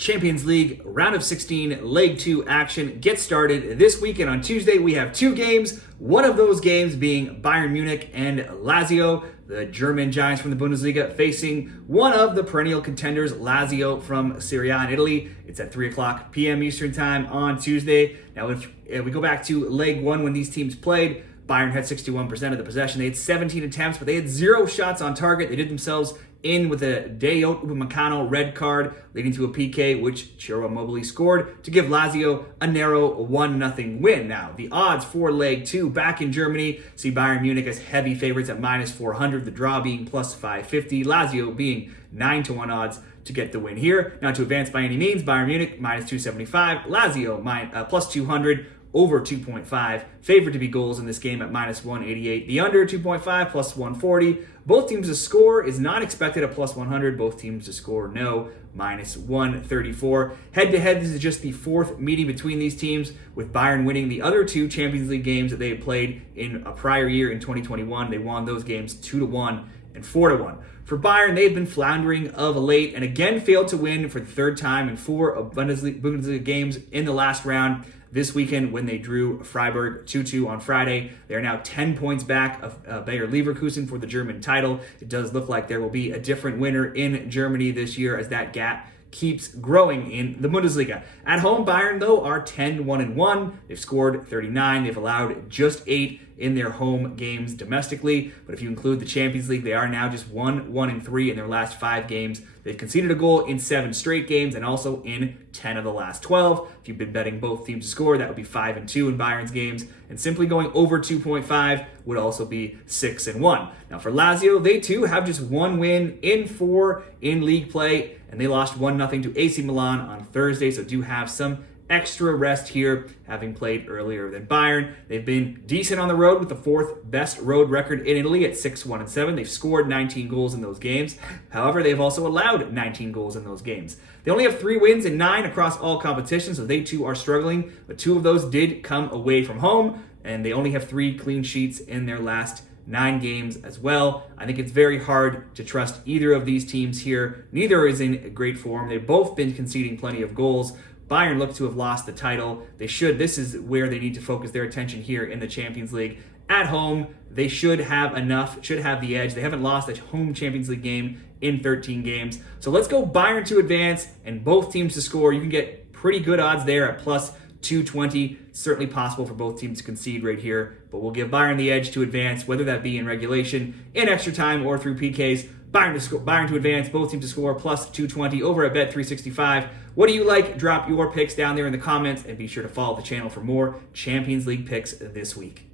Champions League Round of 16 Leg 2 action gets started this weekend. On Tuesday, we have two games. One of those games being Bayern Munich and Lazio, the German giants from the Bundesliga, facing one of the perennial contenders, Lazio from Serie A in Italy. It's at 3 o'clock p.m. Eastern Time on Tuesday. Now, if we go back to Leg 1 when these teams played, Bayern had 61% of the possession. They had 17 attempts, but they had 0 shots on target. They did themselves in with a Dayot Upamecano red card, leading to a PK, which Ciro Immobile scored to give Lazio a narrow 1-0 win. Now, the odds for Leg 2 back in Germany see Bayern Munich as heavy favorites at -400, the draw being +550, Lazio being 9-1 odds to get the win here. Now, to advance by any means, Bayern Munich -275, Lazio +200, over 2.5. Favored to be goals in this game at -188. The under 2.5 +140. Both teams to score is not expected at +100. Both teams to score no, -134. Head-to-head, this is just the fourth meeting between these teams, with Bayern winning the other two Champions League games that they had played in a prior year in 2021. They won those games 2-1 and 4-1. For Bayern, they've been floundering of late and again failed to win for the third time in 4 Bundesliga games in the last round. This weekend, when they drew Freiburg 2-2 on Friday, they are now 10 points back of Bayer Leverkusen for the German title. It does look like there will be a different winner in Germany this year as that gap keeps growing in the Bundesliga. At home, Bayern, though, are 10-1-1. They've scored 39. They've allowed just 8 in their home games domestically. But if you include the Champions League, they are now just 1-1-3 in their last 5 games. They've conceded a goal in 7 straight games and also in 10 of the last 12. If you've been betting both teams to score, that would be 5-2 in Bayern's games. And simply going over 2.5 would also be 6-1. Now for Lazio, they too have just 1 win in 4 in league play, and they lost 1-0 to AC Milan on Thursday, so do have some extra rest here, having played earlier than Bayern. They've been decent on the road with the 4th best road record in Italy at 6-1-7. They've scored 19 goals in those games. However, they've also allowed 19 goals in those games. They only have 3 wins in 9 across all competitions, so they too are struggling, but 2 of those did come away from home, and they only have 3 clean sheets in their last 9 games as well. I think it's very hard to trust either of these teams here. Neither is in great form. They've both been conceding plenty of goals. Bayern looks to have lost the title. This is where they need to focus their attention here in the Champions League. At home, they should have the edge. They haven't lost a home Champions League game in 13 games. So let's go Bayern to advance and both teams to score. You can get pretty good odds there at +220. Certainly possible for both teams to concede right here, but we'll give Bayern the edge to advance, whether that be in regulation, in extra time, or through PKs. Bayern to advance, both teams to score, +220 over at Bet365. What do you like? Drop your picks down there in the comments, and be sure to follow the channel for more Champions League picks this week.